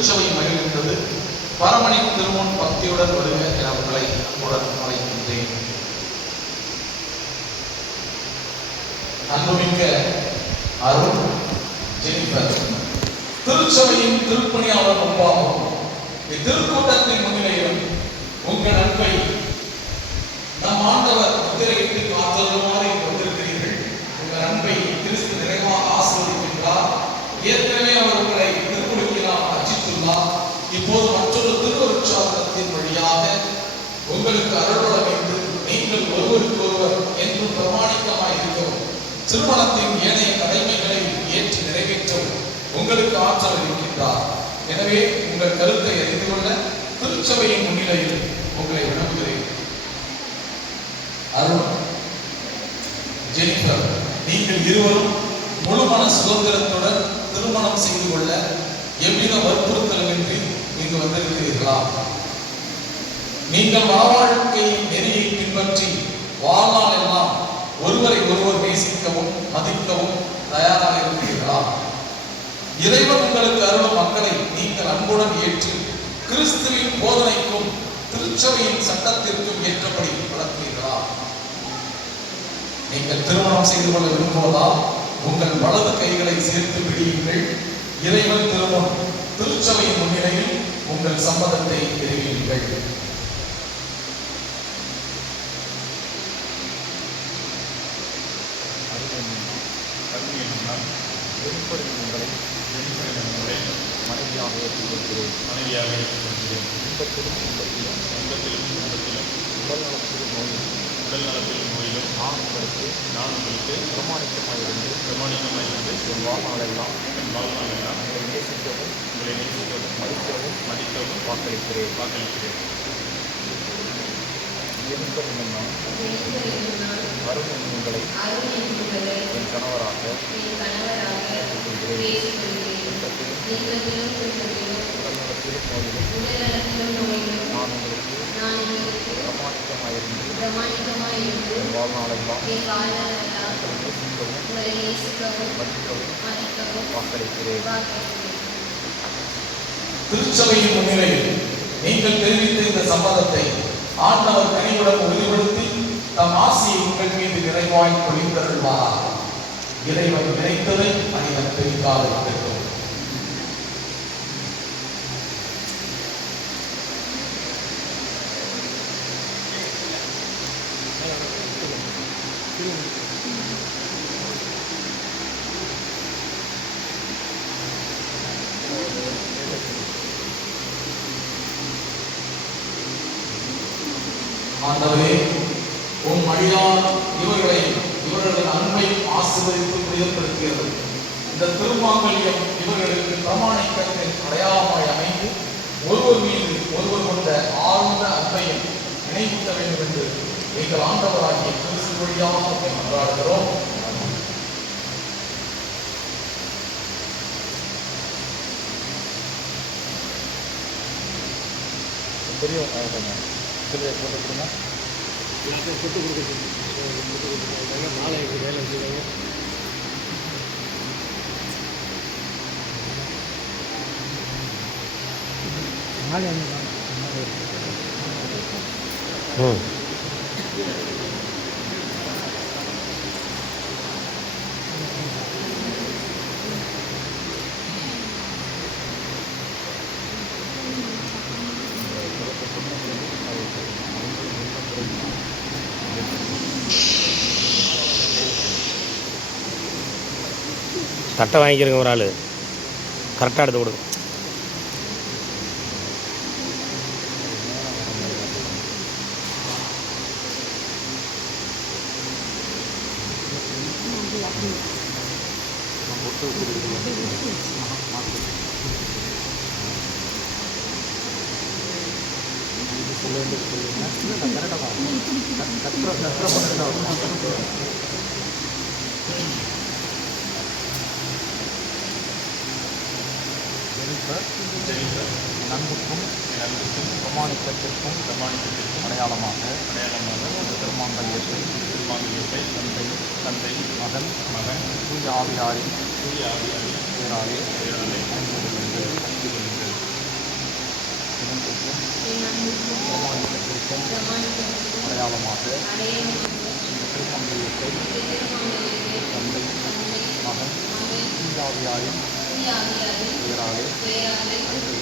திருச்சபை மகிழ்கின்றது. பரமனின் திருமுன் பக்தியுடன் வருக என உங்களை அன்புடன் அழைக்கின்றேன். அன்புமிக்க அருள் ஜெனிஃபர், திருச்சபையின் திருப்பணியாளர் ஒப்பாகும் இத்திருக்கூட்டத்தின் முன்னிலையிலும் உங்கள் அன்பை நம் ஆண்டவர் முத்திரையிட்டு காத்தலுமாறு வந்திருக்கிறீர்கள். உங்கள் அன்பை கிறிஸ்து நிறைவாக ஆசீர்வதிக்கின்றார். ஏற்கனவே அவர் உங்களை திருமுழுக்கினால் அர்ச்சித்துள்ளார். இப்போது மற்றொரு திருவருட்சாதனத்தின் வழியாக உங்களுக்கு அருள்வளமைந்து நீங்கள் ஒருவருக்கு ஒருவர் என்றும் பிரமாணிக்கமாய் இருக்கவும் திருமணத்தின் ஏனைய கடமைகளை ஏற்று நிறைவேற்றவும் உங்களுக்கு ஆற்றல் இருக்கின்றார். எனவே உங்கள் கருத்தை அறிந்து கொள்ள திருச்சபையின் முன்னிலையில் உங்களை வினவுகிறேன். அருள் ஜெனிஃபர், நீங்கள் இருவரும் முழுமன சுதந்திரத்துடன் திருமணம் செய்து கொள்ள எவ்வித வற்புறுத்தலுமின்றி இங்கு வந்திருக்கிறீர்களா? நீங்கள் வாழ்க்கையின் நெறியை பின்பற்றி வாழ்நாள் எல்லாம் ஒருவரை ஒருவர் நேசிக்கவும் மதிக்கவும் தயாராக இருக்கிறீர்களா? இறைவன் உங்களுக்கு அருளும் மக்களை நீங்கள் அன்புடன் ஏற்று கிறிஸ்துவின் போதனைக்கும் திருச்சபையின் சட்டத்திற்கும் ஏற்றபடி வளர்க்கிறீர்களா? நீங்கள் திருமணம் செய்து கொள்ள விரும்புவதா? உங்கள் வலது கைகளை சேர்த்து பிடியுங்கள். இறைவன் திருமணம் திருச்சபையின் முன்னிலையில் உங்கள் சம்மதத்தை தெரிவியுங்கள். மனைவியாக ஏற்றுக்கொள்கிறேன். இன்பத்திலும் உடல் நலத்திலும் நோயிலும் நான் உங்களுக்கு பிரமாணிக்கமாயிருந்து என் வாழ்நாளெல்லாம் உங்களை நேசிக்கவும் மதிக்கவும் வாக்களிக்கிறேன். வரும் உங்களை என் கணவராக உடல்நலத்திலும் நோயிலும் நான் உங்களுக்கு பிரமாணிக்கமாயிருந்து என் வாழ்நாளெல்லாம் உங்களை நேசிக்கவும் மதிக்கவும் வாக்களிக்கிறேன். திருச்சபையின் முன்னிலையில் நீங்கள் தெரிவித்த இந்த சம்மதத்தை ஆண்டவர் கனிவுடன் உறுதிப்படுத்தி தம் ஆசியை உங்கள் மீது நிறைவாய் பொழிந்தருள்வார். இறைவன் நினைத்ததை மனிதன் தெரிவிக்காது இருக்கட்டும். ஆண்டவரே, உன் மொழியால் இவர்களின் அன்பை ஆசீர்வதித்து புரியப்படுத்துகிறது. இந்த திருமாங்கல்யம் இவர்களுக்கு பிரமாணிக்கத்தின் அடையாளமாய் அமைந்து ஒருவர் மீது ஒருவர் கொண்ட ஆழ்ந்த அன்பையும் நினைவூட்ட வேண்டும் என்று எங்கள் ஆண்டவராகிய கிறிஸ்து வழியாக கொண்டாடுகிறோம். நாளைக்கு வேலை செய்வாங்க. தட்டை வாங்கிக்கிறங்க ஒரு ஆள் கரெக்டாக எடுத்து கொடுங்க. நன்புக்கும் பிரமாணிக்கத்திற்கும் அடையாளமாக திருமாங்கல்யத்தை தந்தை மகன் தூய ஆவியாரின் பேராலே அடையாளமாக இந்த திருமந்திரத்தை தந்தை மகன் தூயாவியாரின் பெயராலே அனைத்து